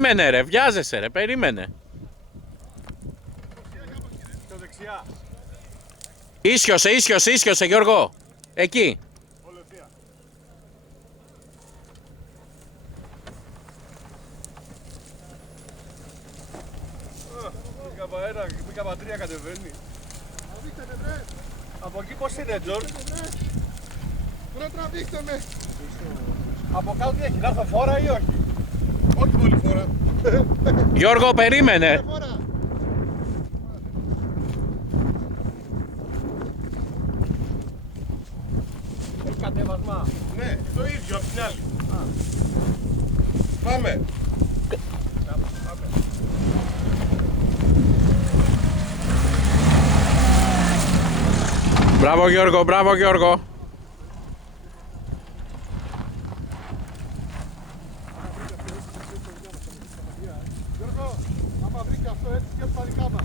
Περίμενε ρε, βιάζεσαι ρε, περίμενε. Πιο δεξιά. Ίσιοσε Γιώργο. Εκεί. Μπήκα πατρία κατεβαίνει. Από εκεί πώς είναι, Τζορ? Βρε τραβήστε με. Από κάτω τι έχει, να έρθω φόρα ή όχι? Όχι πολύ φόρα. Γιώργο, περίμενε. Φορά. Έχει κατέβασμα. Ναι, το ίδιο απ' την άλλη. Πάμε. Μπράβο Γιώργο, μπράβο Γιώργο. Γιώργο, άμα βρει και αυτό έτσι και τα δικά μας.